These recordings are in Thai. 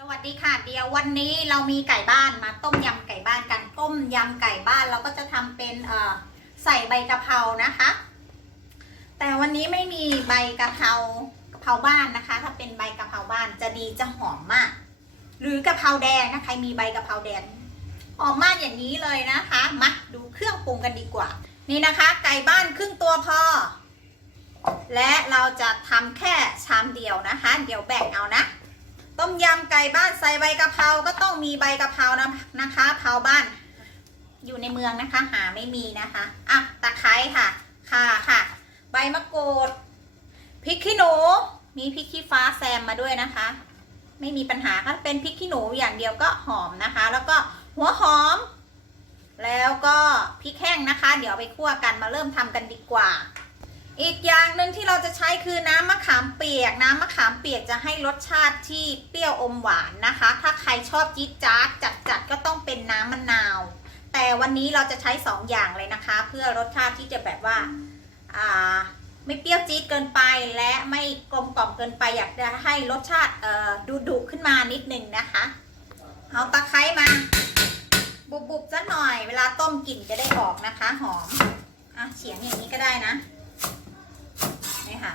สวัสดีค่ะเดี๋ยววันนี้เรามีไก่บ้านมาต้มยำไก่บ้านกันต้มยำไก่บ้านเราก็จะทำเป็นเอ่อใส่ใบกะเพรานะคะ แต่วันนี้ไม่มีใบกะเพรากะเพราบ้านนะคะ ถ้าเป็นใบกะเพราบ้านจะดีจะหอมมาก หรือกะเพราแดงนะใครมีใบกะเพราแดงหอมมากอย่างนี้เลยนะคะมาดูเครื่องปรุงกันดีกว่า นี่นะคะ ไก่บ้านครึ่งตัวพอและเราจะทำแค่ชามเดียวนะคะ เดี๋ยวแบ่งเอานะ ต้มยำไก่บ้านใส่ใบกะเพราก็ต้องมีใบกะเพรานะนะคะเผาบ้าน อยู่ในเมืองนะคะ หาไม่มีนะคะอะตะไคร้ค่ะค่ะค่ะ ใบมะกรูดพริกขี้หนู มีพริกขี้ฟ้าแซมมาด้วยนะคะ ไม่มีปัญหาถ้าเป็นพริกขี้หนูอย่างเดียวก็หอมนะคะ แล้วก็หัวหอม แล้วก็พริกแห้งนะคะ เดี๋ยวไปคั่วกันมาเริ่มทำกันดีกว่า อีกอย่างหนึ่งที่เราจะใช้คือน้ำมะขามเปียก น้ำมะขามเปียกจะให้รสชาติที่เปรี้ยวอมหวานนะคะ ถ้าใครชอบจี๊ดจ๊าดจัดๆก็ต้องเป็นน้ำมะนาว แต่วันนี้เราจะใช้สองอย่างเลยนะคะ เพื่อรสชาติที่จะแบบว่าอ่าไม่เปรี้ยวจี๊ดเกินไปและไม่กลมกล่อมเกินไปอยากจะให้รสชาติเอ่อดูดุขึ้นมานิดนึงนะคะเอาตะไคร้มาบุบๆซะหน่อย เวลาต้มกลิ่นจะได้ออกนะคะ หอมอะเฉียงอย่างนี้ก็ได้นะ นี่ค่ะ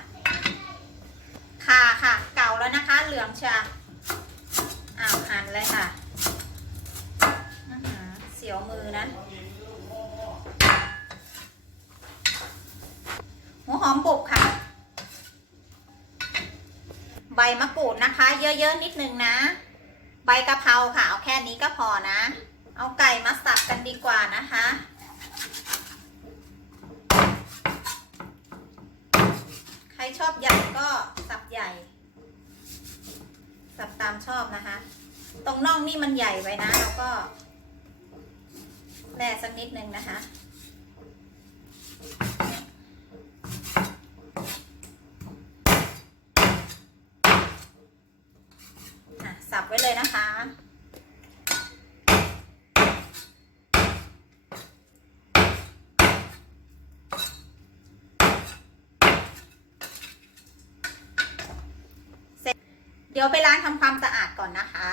ค่ะค่ะ เก่าแล้วนะคะ เหลืองชาอ้าวหั่นเลยค่ะเสียวมือนะหัวหอมบุบค่ะ ใบมะกรูดนะคะ เยอะๆนิดนึงนะ ใบกะเพราค่ะ เอาแค่นี้ก็พอนะ เอาไก่มาสับกันดีกว่านะคะ ใคร ชอบใหญ่ก็สับใหญ่ สับตามชอบนะคะ ตรงน่องนี่มันใหญ่ไปนะแล้วก็แล่สักนิดนึงนะคะ อะสับไว้เลยนะคะ เดี๋ยวไปล้างทำความสะอาดก่อนนะคะ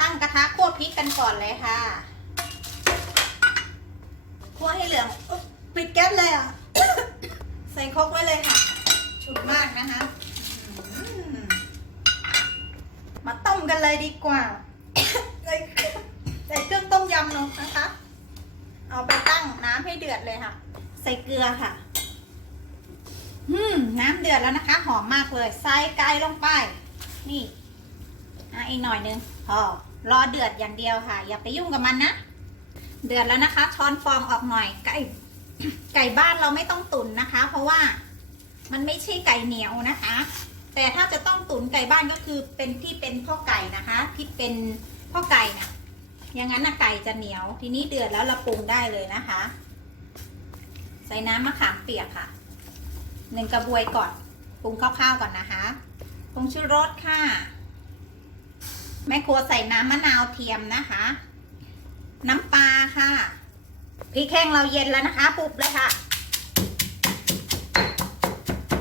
ตั้งกระทะคั่วพริกกันก่อนเลยค่ะคั่วให้เหลืองปิดแก๊สเลยอะ ใส่ครกไว้เลยค่ะ ฉุนมากนะคะมาต้มกันเลยดีกว่าใส่ใส่เครื่องต้มยำลงนะคะ เอาไปตั้งน้ำให้เดือดเลยค่ะ ใส่เกลือค่ะอืมน้ำเดือดแล้วนะคะ หอมมากเลย ใส่ไก่ลงไป นี่อะอีกหน่อยนึงพอรอเดือดอย่างเดียวค่ะ อย่าไปยุ่งกับมันนะ เดือดแล้วนะคะ ช้อนฟองออกหน่อย ไก่ไก่บ้านเราไม่ต้องตุ๋นนะคะ เพราะว่ามันไม่ใช่ไก่เหนียวนะคะ แต่ถ้าจะต้องตุ๋นไก่บ้านก็คือเป็นที่เป็นพ่อไก่นะคะที่เป็นพ่อไก่นะอย่างนั้นนะไก่จะเหนียว ทีนี้เดือดแล้วเราปรุงได้เลยนะคะ ใส่น้ำมะขามเปียกค่ะหนึ่งกระบวยก่อนปรุงคร่าวๆก่อนนะคะ ผงชูรสค่ะ แม่ครัวใส่น้ำมะนาวเทียมนะคะ น้ำปลาค่ะพริกแห้งเราเย็นแล้วนะคะ ปุบเลยค่ะ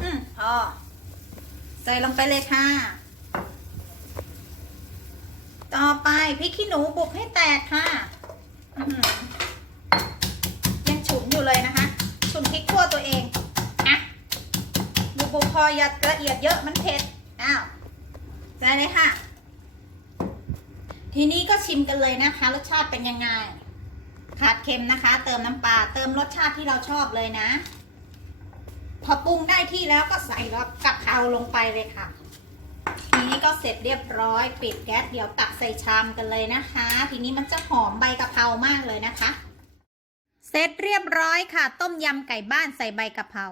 อืมพอใส่ลงไปเลยค่ะ ต่อไปพริกขี้หนูบุบให้แตกค่ะยังฉุนอยู่เลยนะคะ ฉุนพริกขั่วตัวเอง อะบุบบุบพออย่าละเอียดเยอะมันเผ็ด อ้าวใส่เลยค่ะ ทีนี้ก็ชิมกันเลยนะคะ รสชาติเป็นยังไง ขาดเค็มนะคะ เติมน้ำปลา เติมรสชาติที่เราชอบเลยนะ พอปรุงได้ที่แล้วก็ใส่รสกะเพราลงไปเลยค่ะ ทีนี้ก็เสร็จเรียบร้อย ปิดแก๊สเดี๋ยวตักใส่ชามกันเลยนะคะ ทีนี้มันจะหอมใบกะเพรามากเลยนะคะ เสร็จเรียบร้อยค่ะ ต้มยำไก่บ้านใส่ใบกะเพรา